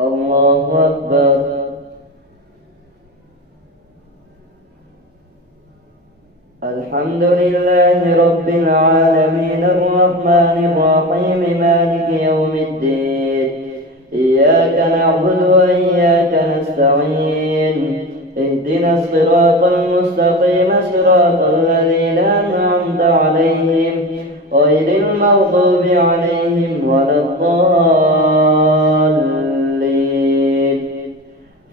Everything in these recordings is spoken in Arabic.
الله أكبر. الحمد لله رب العالمين الرحمن الرحيم مالك يوم الدين. إياك نعبد وإياك نستعين. اهدنا الصراط المستقيم صراط الذين أنعمت عليهم غير المغضوب عليهم ولا الضالين.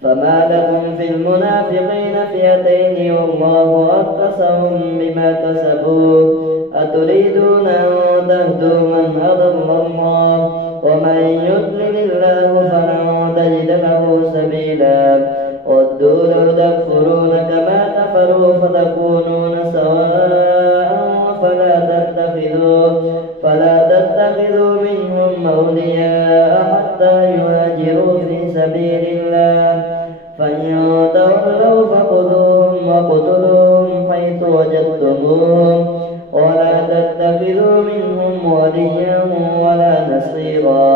فما لكم في المنافقين فئتين والله أركسهم بما كسبوا أتريدون أن تهدوا من أضل الله ومن يضلل الله فلن تجد له سبيلا. ودوا لو تكفرون كما كفروا فتكونون سواء فلا تتخذوا منهم أولياء حتى يهاجروا في سبيل الله فإن تولوا فخذوهم وقتلوهم حيث وجدتموهم ولا تتخذوا منهم وليا ولا نصيرا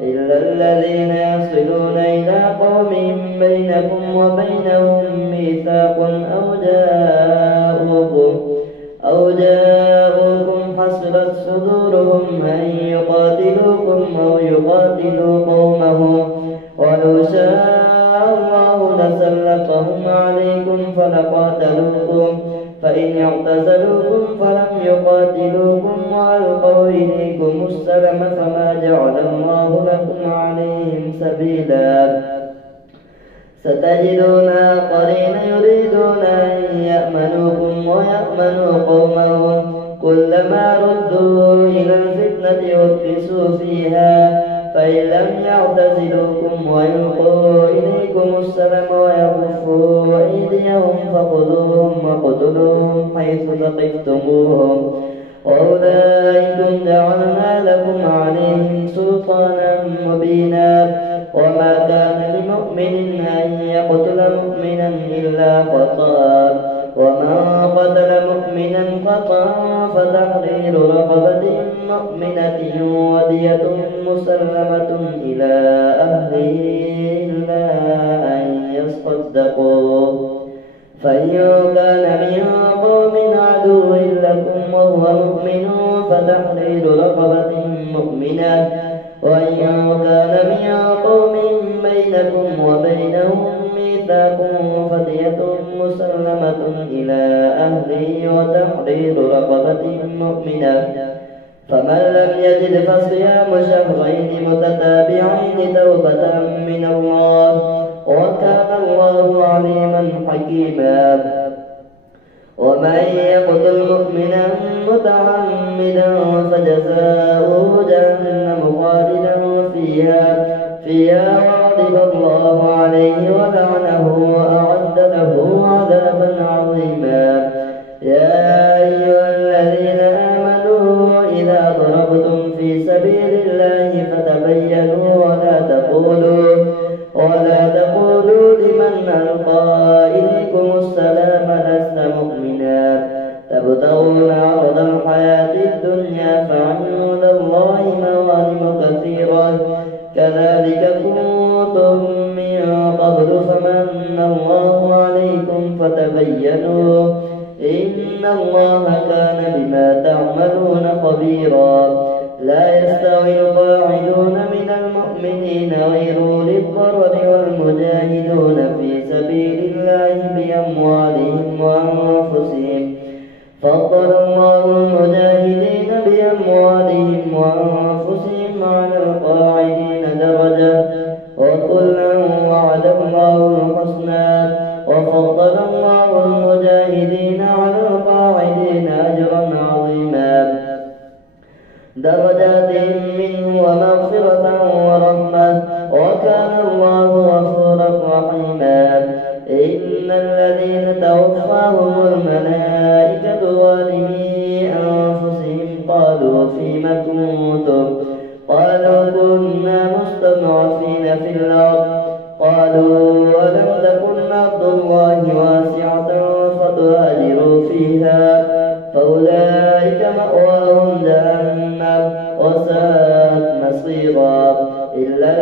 إلا الذين يصلون إلى قوم بينكم وبينهم ميثاق أو جاءوكم حصرت صدورهم أن يقاتلوكم أو يقاتلوا قومهم ولو شاء الله لسلطهم عليكم فلقاتلوكم فإن اعتزلوكم فلم يقاتلوكم وألقوا إليكم السلم فما جعل الله لكم عليهم سبيلا. ستجدون آخرين يريدون أن يأمنوكم ويأمنوا قومهم كلما ردوا إلى الفتنة أركسوا فيها فإن لم يعتزلوكم ويلقوا إليكم السلم ويكفوا أيديهم فخذوهم وقتلوهم حيث ثقفتموهم وأولئكم جعلنا لكم عليهم سلطانا مبينا. وما كان لمؤمن أن يقتل مؤمنا إلا خطأ ومن قتل مؤمنا خطأ فتحرير رقبة مؤمنة ودية مسلمة إلى أهله إلا أن يصدقوا فإن كان من قوم عدو لكم وهو مؤمن فتحرير رقبة مؤمنة وإن كان من قوم بينكم وبينهم ميثاق فدية مسلمة إلى أهله وتحرير رقبة مؤمنة فمن لم يجد فصيام شهرين متتابعين توبة من الله وكان الله عليما حكيما. ومن يقتل مؤمنا متعمدا فجزاؤه جهنم خالدا فيها وغضب الله عليه ولعنه وأعد له عذابا عظيما. يا أيها الذين آمنوا إذا ضربتم في سبيل الله فتبينوا ولا تقولوا لمن ألقى إليكم السلام لست مؤمنا تبتغون عرض الحياة الدنيا فعند الله مغانم كثيرة كذلك كنتم من قبل فمن الله عليكم فتبينوا إن الله كان بما تعملون خبيرا. لا يستوي القاعدون من المؤمنين غير أولي الضرر والمجاهدون في سبيل الله بأموالهم وأنفسهم فضل الله المجاهدين بأموالهم وأنفسهم على القاعدين درجة وكلا وعد الله الحسنى وفضل الله المجاهدين على القاعدين أجرا عظيما درجات منه ومغفرة ورحمة وكان الله غفورا رحيما. إن الذين توفاهم الملائكة ظالمي أنفسهم قالوا فيم كنتم قالوا كنا مستضعفين في الأرض قالوا ولم تكن أرض الله واسعة فتهاجروا فيها فأولئك مأواهم جهنم وساءت مصيرا. إلا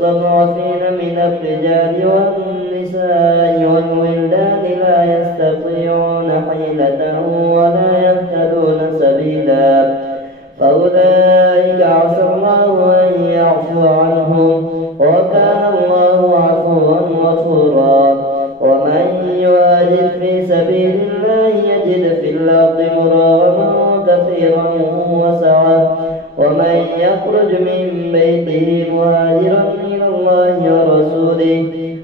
المستضعفين من الرجال والنساء والولدان لا يستطيعون حيلة ولا يهتدون سبيلا فأولئك عسى الله أن يعفو عنهم وكان الله عفوا غفورا ومن يهاجر في سبيل الله يجد في الأرض مراغما كثيرا وسعة ومن يخرج من بيته مهاجرا إلى الله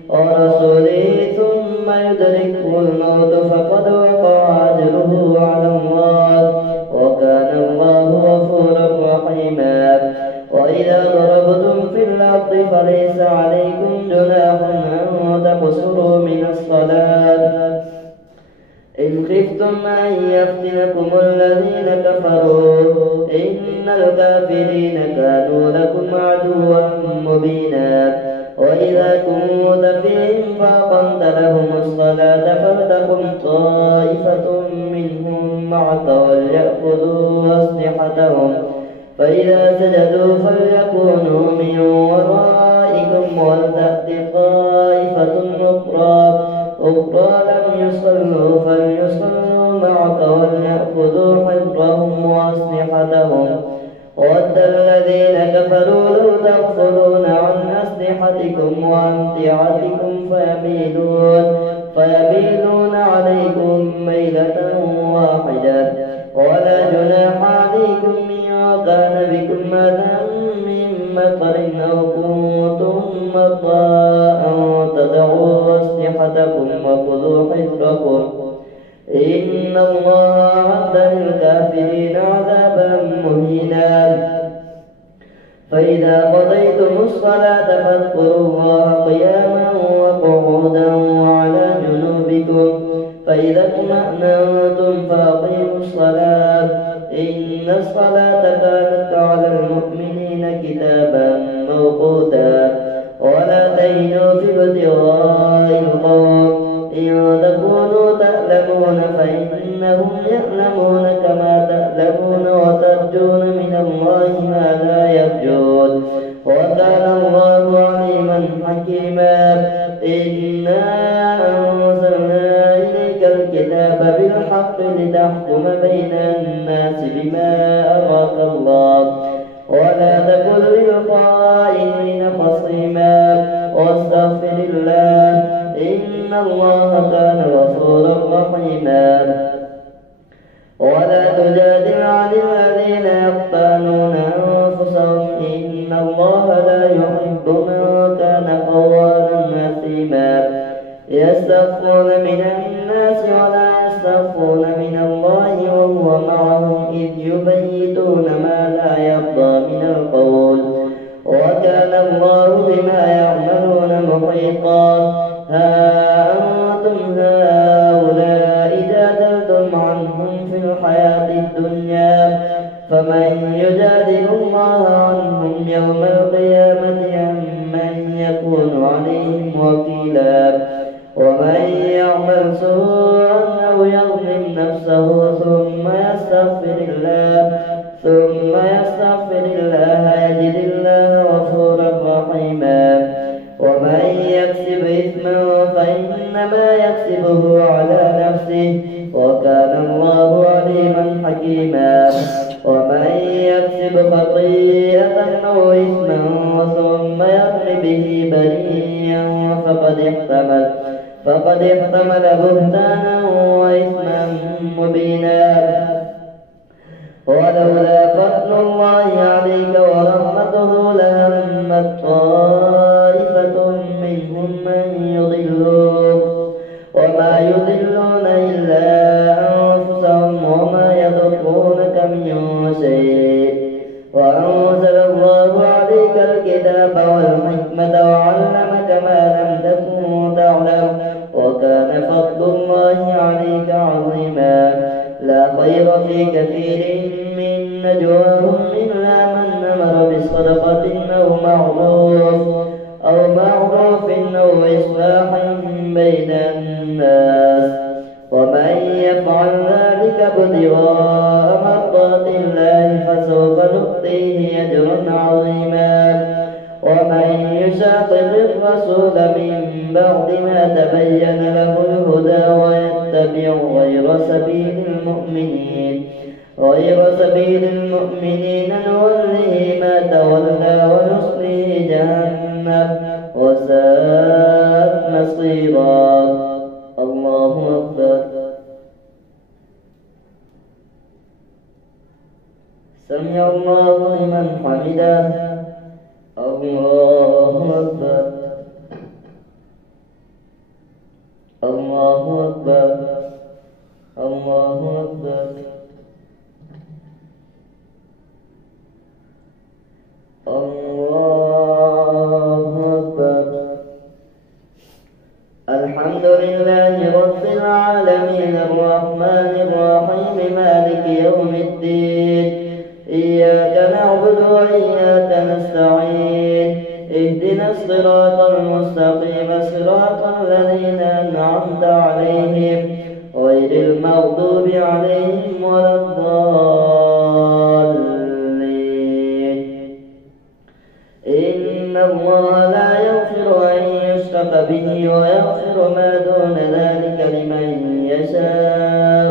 ورسوله ثم يدركه الموت فقد وقع أجره على الله وكان الله غفورا رحيما وإذا ضربتم في الأرض فليس عليكم جناح أن تقصروا من الصلاة إن خفتم أن يفتنكم الذين كفروا إن الكافرين كانوا لكم عدوا مبينا وإذا كنت فيهم فأقمت لهم الصلاة فلتقم طائفة منهم معك وليأخذوا أسلحتهم فإذا سجدوا فليكونوا من ورائكم ولتأت طائفة أخرى لم يصلوا فليصلوا معك وليأخذوا حذرهم وأسلحتهم ود الذين كفروا لو تغفلون عن أسلحتكم وأمتعتكم فيميلون عليكم ميلة واحدة ولا جناح عليكم إن كان بكم أذى من مطر أو كنتم مرضى أن تضعوا أسلحتكم وخذوا حذركم إن الله أعد للكافرين عذابا مهينا فإذا قضيتم الصلاة فاذكروا الله قياما وقعودا وعلى جنوبكم فإذا اطمأننتم فأقيموا الصلاة إن الصلاة كانت على المؤمنين كتابا موقوتا ولا تهنوا في ابتغاء القوم إن تكونوا تألمون فإنهم يألمون كما تألمون وترجون من الله ما لا يرجون وكان الله عليما حكيما إنا أنزلنا إليك الكتاب بالحق لتحكم بين الناس بما أراك الله ولا تكن للخائنين خصيما واستغفر الله إن الله كان غفورا رحيما ولا تجادل عن الذين يختانون أنفسهم إن الله لا يحب من كان خوانا أثيما يستخفون من الناس ولا يستخفون من الله وهو معهم إذ يبيتون ما لا يرضى من القول وكان الله بما يعملون محيطا ها أنتم هؤلاء جادلتم عنهم في الحياة الدنيا فمن يجادل الله عنهم يوم القيامة أم من يكون عليهم وكيلا ومن يعمل سوءا أو يظلم نفسه ثم يستغفر الله يجد الله غفورا رحيما ومن يكسب إثما فإنما يكسبه على نفسه وكان الله عليما حكيما ومن يكسب خطيئة أو إثما ثم يرم به بريئا فقد احتمل بهتانا وإثما مبينا ولولا فضل الله عليك ورحمته لهمت طائفة منهم من يضلوك وما يضلون إلا أنفسهم وما يضرونك من شيء وأنزل الله عليك الكتاب والحكمة وعلمك ما لم تكن تعلم وكان فضل الله عليك عظيما لا خير في كثير من نجواهم إلا من أمر بصدقة أو معروف أو إصلاح بين الناس ومن يفعل ذلك ابتغاء مرضات الله فسوف نؤتيه أجرا عظيما ومن يشاء الرسول من بعد ما تبين له الهدى ويتبع غير سبيل المؤمنين نوله ما تولى ونصله جهنم وساءت مصيرا. الله أكبر. سمع الله لمن حمده. الله أكبر. الله أكبر. الله أكبر. الله أكبر. الحمد لله رب العالمين الرحمن الرحيم مالك يوم الدين. إياك نعبد وإياك نستعين. اهدنا الصراط المستقيم صراط الذين أنعمت عليهم غير المغضوب عليهم ولا الضالين. إن الله لا يغفر أن يشرك به ويغفر ما دون ذلك لمن يشاء،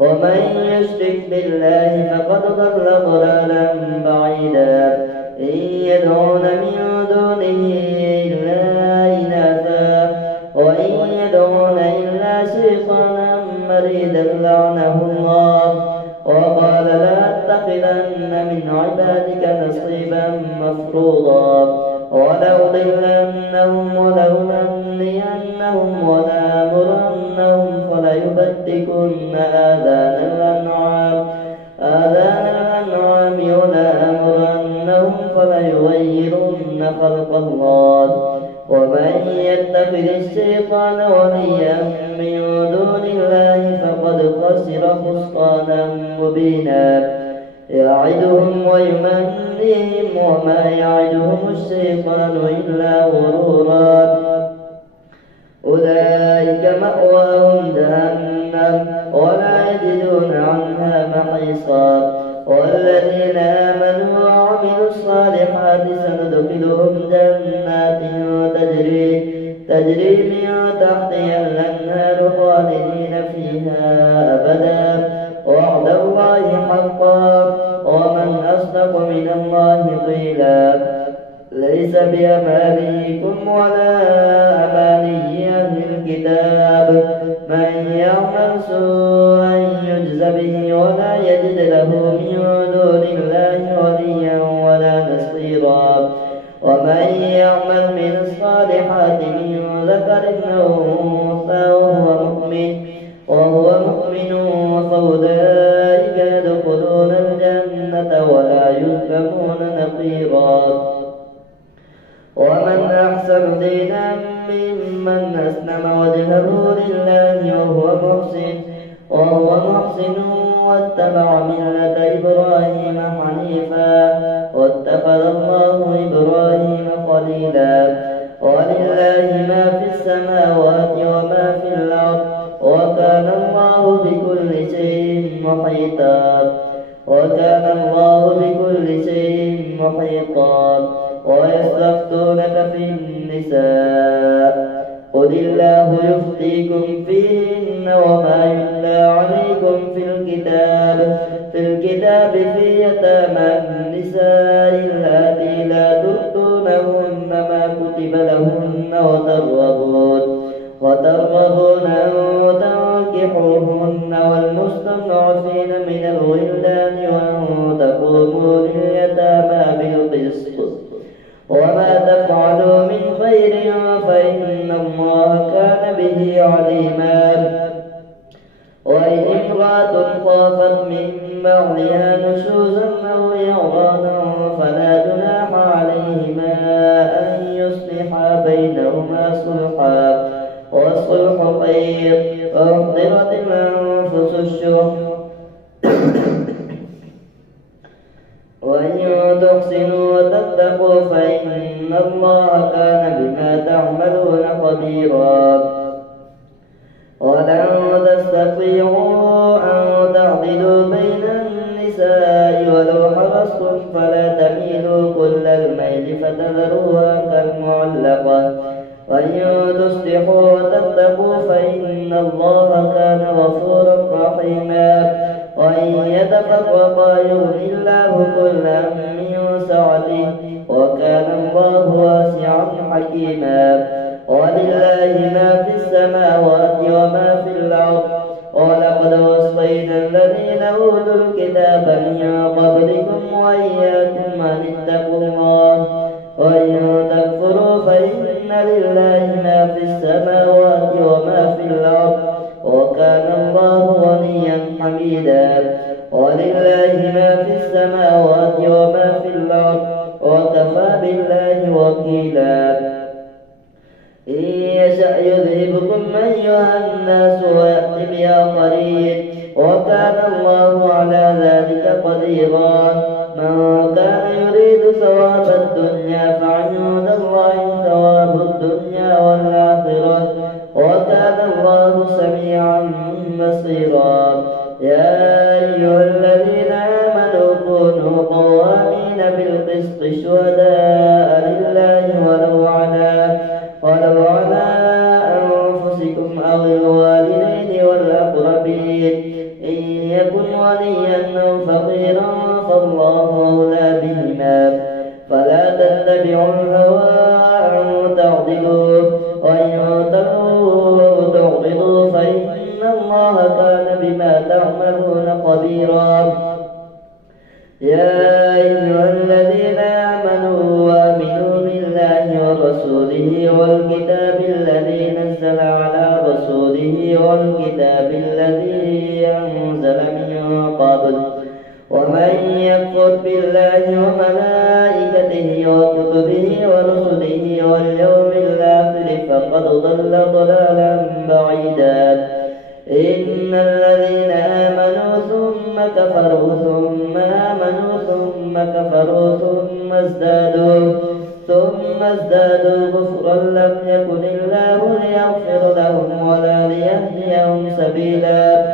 ومن يشرك بالله فقد ضل ضلالا بعيدا. إن يدعون من دونه إلا إناثا وإن يدعون إلا شيطانا مريدا لعنه الله وقال لأتخذن من عبادك نصيبا مفروضا ولأضلنهم ولأمنينهم ولآمرنهم فليبتكن آذان الأنعام ولآمرنهم فليغيرن خلق الله. ومن يتخذ الشيطان وليا من دون الله فقد خسر خسرانا مبينا. يعدهم ويمنيهم وما يعدهم الشيطان إلا غرورا. أولئك مأواهم جهنم ولا يجدون عنها محيصا. والذين آمنوا وعملوا الصالحات سندخلهم جنات تجري من تحتها الأنهار خالدين فيها أبدا وعد الله حقا ومن أصدق من الله قيلا. ليس بأمانيكم ولا أماني أهل الكتاب من يعمل سوءا يجز به ولا يجد له من دون الله وليا ولا نصيرا. ومن يعمل من الصالحات من ذكر أو أنثى وهو مؤمن فأولئك يدخلون الجنة ولا يظلمون نقيرا. ومن أحسن دينا ممن أسلم وجهه لله وهو محسن واتبع ملة إبراهيم حنيفا واتخذ الله إبراهيم خليلا. ولله ما في السماوات وما في الأرض وكان الله بكل شيء محيطا. ويستفتونك في النساء قل الله يفتيكم فيهن وما يتلى عليكم في الكتاب في يتامى النساء اللاتي لا تؤتونهن ما كتب لهن وترغبون أن تنكحوهن والمستضعفين من الولدان وأن تقوموا لليتامى بالقسط. وما تفعلوا من خير فإن الله كان به عليما. وإن امرأة خافت من بعلها نشوزا أو إعراضا فلا جناح عليهما أن يصلحا بينهما صلحا والصلح خير. وأحضرت الأنفس الشح وإن تحسنوا وتتقوا فإن الله كان بما تعملون خبيرا. ولن تستطيعوا أن تعدلوا بين النساء ولو حرصتم فلا تميلوا كل الميل فتذروها كالمعلقة وإن تصلحوا وتتقوا فإن الله كان غفورا رحيما وإن يتفرقا يغني الله كلا من سعته وكان الله واسعا حكيما ولله ما في السماوات وما في الأرض ولقد وصينا الذين أوتوا الكتاب من قبلكم وإياكم أن اتقوا الله وإن تكفروا فإن لله ما في السماوات وما في الأرض وكان الله غنيا حميدا ولله ما في السماوات وما في الأرض وكفى بالله وكيلا إن يشأ يذهبكم أيها الناس ويأتي بآخرين وكان الله على ذلك قديرا من كان يريد ثواب الدنيا فعند الله ثواب الدنيا والآخرة وكان الله سميعا بصيرا يا أيها الذين آمنوا كونوا قوامين بالقسط شهداء لله ولو على أنفسكم أو الوالدين والأقربين إن يكن وليا أو فقيرا فالله أولى بهما فلا تتبعوا الهوى أن تعدلوا وإن تعرضوا فإن الله كان بما تعملون خبيرا يا أيها الذين آمنوا آمنوا بالله ورسوله والكتاب الذي نزل على رسوله والكتاب الذي أنزل من قبل ومن يكفر بالله وملائكته وكتبه ورسله واليوم الآخر فقد ضل ضلالا بعيدا إن الذين آمنوا ثم كفروا ثم آمنوا ثم كفروا ثم ازدادوا كفرا لم يكن الله ليغفر لهم ولا ليهديهم سبيلا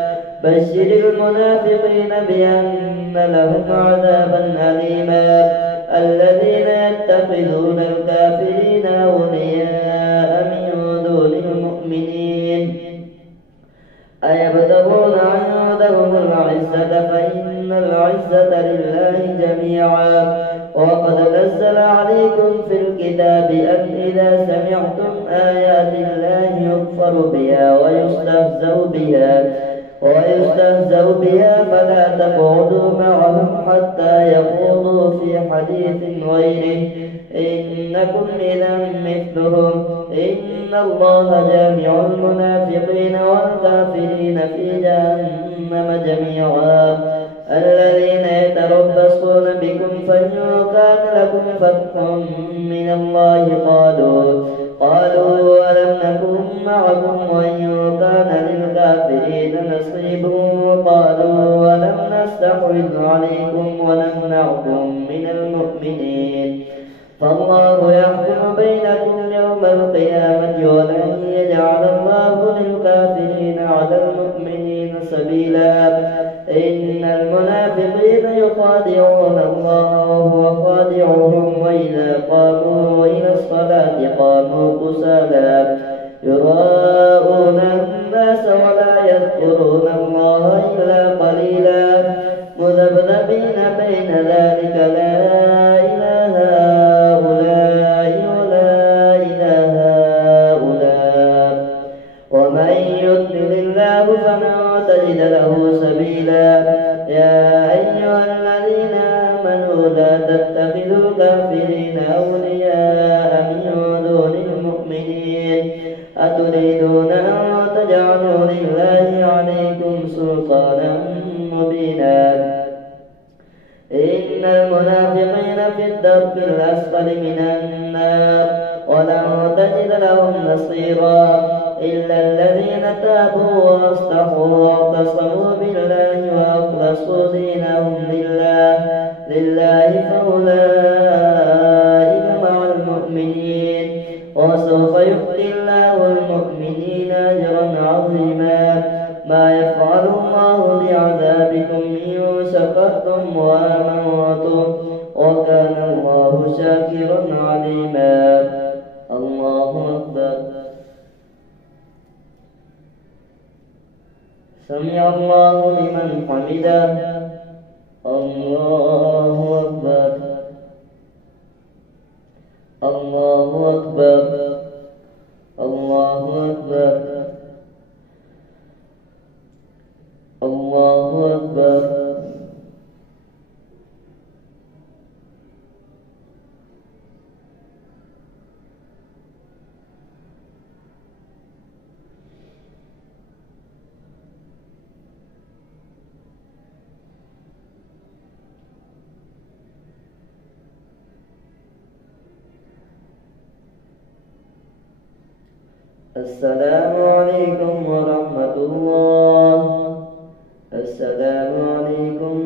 بشر المنافقين بأن لهم عذابا أليما الذين يتخذون الكافرين أولياء من دون المؤمنين أيبتغون عندهم العزة فإن العزة لله جميعا وقد نزل عليكم في الكتاب أن إذا سمعتم آيات الله يكفر بها ويستهزأ بها فلا تقعدوا معهم حتى يخوضوا في حديث غيره إنكم إذا مثلهم إن الله جامع المنافقين والكافرين في جهنم جميعا الذين يتربصون بكم فإن كان لكم فتح من الله قالوا ألم نكن معكم وإن كان للكافرين نصيب قالوا ألم نستحوذ عليكم ونمنعكم من المؤمنين فالله يحكم بينكم يوم القيامة ولن يجعل الله للكافرين على المؤمنين سبيلا إن المنافقين يخادعون الله وهو خادعهم وإذا قاموا إلى الصلاة قاموا كسالى يراءون الناس ولا يذكرون الله إلا قليلا مذبذبين بين ذلك لا إله هؤلاء ولا إله هؤلاء ومن يضلل الله فلن تجد له سبيلا يا أيها الذين آمنوا لا تتخذوا الكافرين أولياء من دون المؤمنين أتريدون أن تجعلوا لله عليكم سلطانا مبينا إن المنافقين في الدرك الأسفل من النار ولن تجد لهم نصيرا إلا الذين تابوا وأصلحوا واعتصموا بالله وأخلصوا دينهم لله فأولئك مع المؤمنين وسوف يؤتي الله المؤمنين أجرا عظيما ما يفعل الله بعذابكم إن شكرتم وآمنتم وكان الله شاكرا عليما الله أكبر. سمع الله لمن حمده. الله أكبر. الله أكبر. الله أكبر. الله أكبر. السلام عليكم ورحمة الله. السلام عليكم